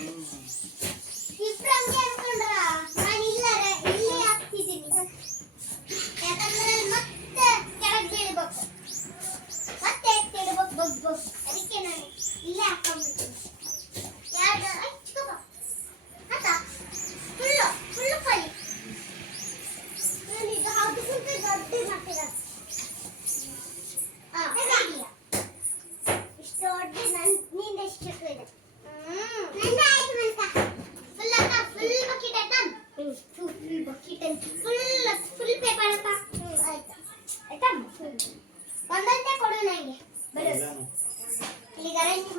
Deus.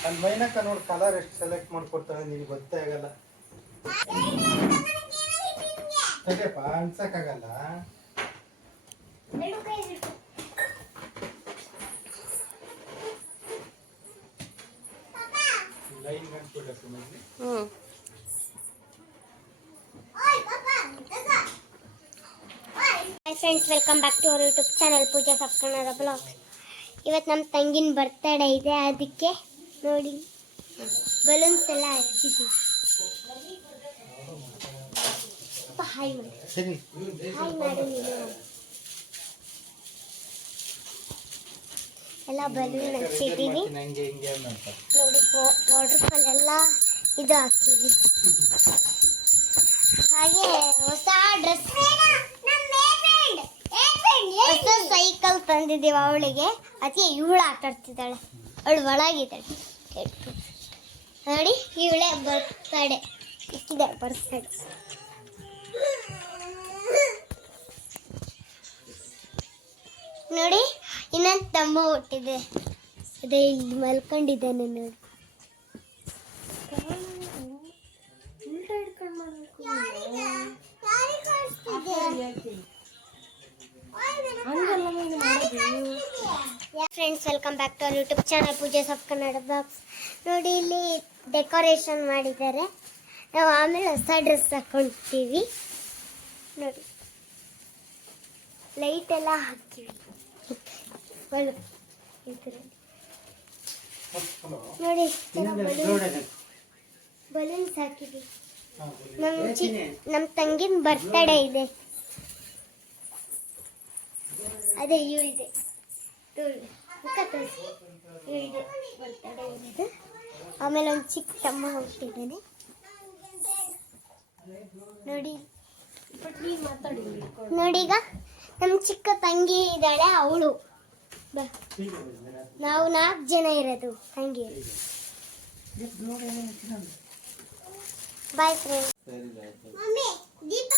ನಾನು ಮೈನಕ ನೋಡಿ colour ಎಷ್ಟು ಸೆಲೆಕ್ಟ್ ಮಾಡ್ಕೊಡ್ತಾಳೆ ನಿನಗೆ ಗೊತ್ತೇ ಆಗಲ್ಲ. ಸರಿಯಪ್ಪ ಅನ್ಸಕ್ಕಾಗಲ್ಲ ಲೈನ್ mile hi friends welcome back to our YouTube channel Pooja ಸಪ್ಕಣ್ಣರ blog ಇವತ್ತು ನಮ್ಮ ತಂಗಿನ ಬರ್ತಡೇ ಇದೆ ಅದಕ್ಕೆ ನೋಡಿ ಬಲೂನ್ಸ್ ಎಲ್ಲ ಹಚ್ಚಿದ್ವಿ. ಹಾಯ್ ಮಾಡಿ. ಹಾಯ್ ಮಾಡು ನೀನು. ಎಲ್ಲ ಬಲೂನ್ ಹಚ್ಚಿದ್ದೀವಿ ನೋಡಿ ವಾಟರ್ ಫಾಲ್ ಎಲ್ಲ ಇದು ಹಾಕ್ತೀವಿ ಹಾಗೆ ಹೊಸ ಡ್ರೆಸ್ ಹೊಸ ಸೈಕಲ್ ತಂದಿದ್ದೀವಿ ಅವಳಿಗೆ. ಅತಿ ಇವಳು ಆಟ ಆಡ್ತಿದ್ದಾಳೆ. ಅವಳು ಒಳಗಿದ್ದಾಳೆ. ನೋಡಿ ಇವಳೆ ಬರ್ತಡೆ ಇಕ್ಕಿದೆ ಬರ್ತಡೆ ನೋಡಿ ಇನ್ನೊಂದು ತಮ್ಮ ಹುಟ್ಟಿದೆ. ಅದೇ ಇಲ್ಲಿ ಮಲ್ಕೊಂಡಿದ್ದಾನೆ ನೋಡಿ. Friends welcome back to our YouTube channel Pooja of Kannada box ನೋಡಿ ಇಲ್ಲಿ ಡೆಕೋರೇಷನ್ ಮಾಡಿದ್ದಾರೆ. ನಾವು ಆಮೇಲೆ ಹೊಸ ಡ್ರೆಸ್ ಹಾಕೊಳ್ತೀವಿ ನೋಡಿ. ಲೈಟ್ ಎಲ್ಲ ಹಾಕಿವಿ ನೋಡಿ ಬಲೂನ್ಸ್ ಹಾಕಿವಿ ನಮ್ಮ ಚಿಕ್ಕ ನಮ್ಮ ತಂಗಿನ ಬರ್ತಡೇ ಇದೆ. ಅದೇ ಇವಳಿದೆ. ಇವಳಿದೆ. ಮುಖ ತೋರಿಸಿ ಇವಳಿದೆ ಬರ್ತಡೇ ಇರೋದು ಆಮೇಲೆ ಒಂದು ಚಿಕ್ಕ ತಮ್ಮ ಹುಟ್ಟಿದ್ದಾನೆ ನೋಡಿ. ನೋಡಿ ಈಗ ನಮ್ಮ ಚಿಕ್ಕ ತಂಗಿ ಇದ್ದಾಳೆ ಅವಳು. ನಾವು ನಾಲ್ಕು ಜನ ಇರೋದು ತಂಗಿ ಬಾಯ್ ಫ್ರೆಂಡ್ ಮಮ್ಮಿ ದೀಪ